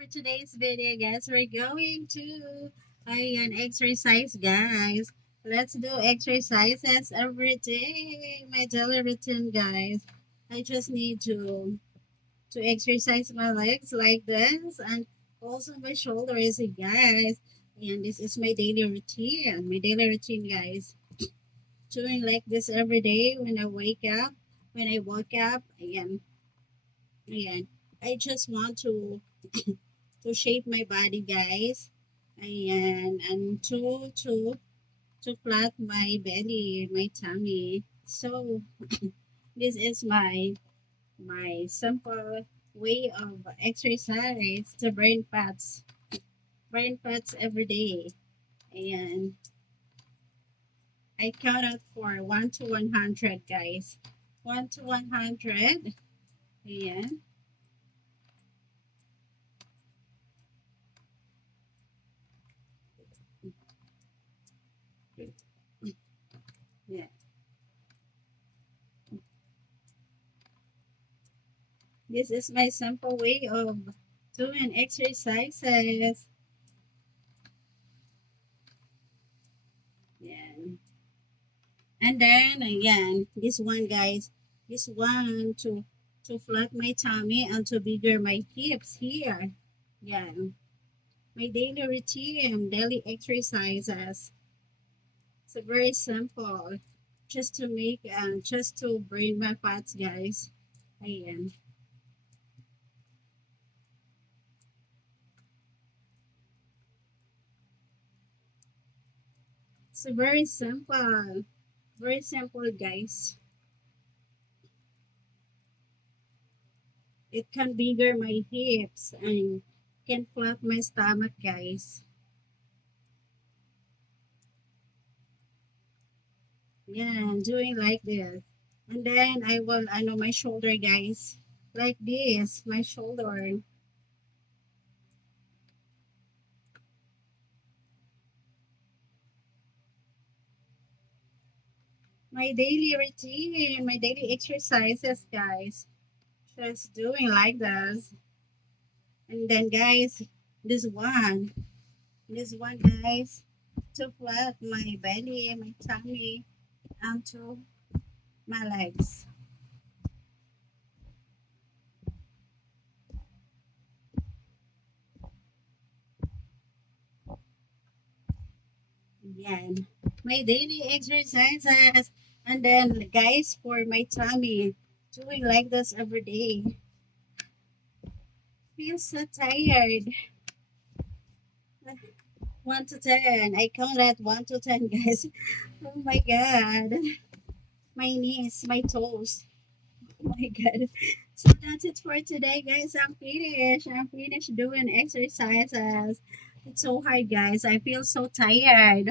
for today's video, guys. We're going to an exercise, guys. Let's do exercises every day. My daily routine, guys. I just need to exercise my legs like this and also my shoulders, guys. And this is my daily routine. My daily routine, guys. Doing like this every day when I wake up. When I woke up, again. I just want to shape my body, guys, and to flat my belly, my tummy. So this is my simple way of exercise to burn fats every day. And I count out for 1 to 100, guys. 1 to 100. And yeah, this is my simple way of doing exercises. Yeah. And then again, this one, guys, this one to flat my tummy and to bigger my hips here. Yeah, my daily routine, daily exercises. It's very simple, just to burn my fats, guys. Ayan. It's very simple, guys. It can bigger my hips and can flat my stomach, guys. Yeah, doing like this. And then I know my shoulder, guys. Like this, my shoulder. My daily routine, my daily exercises, guys. Just doing like this. And then, guys, this one, this one, guys, to flat my belly, my tummy, and to my legs. Yeah, my daily exercises. And then, guys, for my tummy, doing like this every day. Feel so tired. 1 to 10. I count at 1 to 10, guys. Oh my god. My knees, my toes. Oh my god. So that's it for today, guys. I'm finished. I'm finished doing exercises. It's so hard, guys. I feel so tired.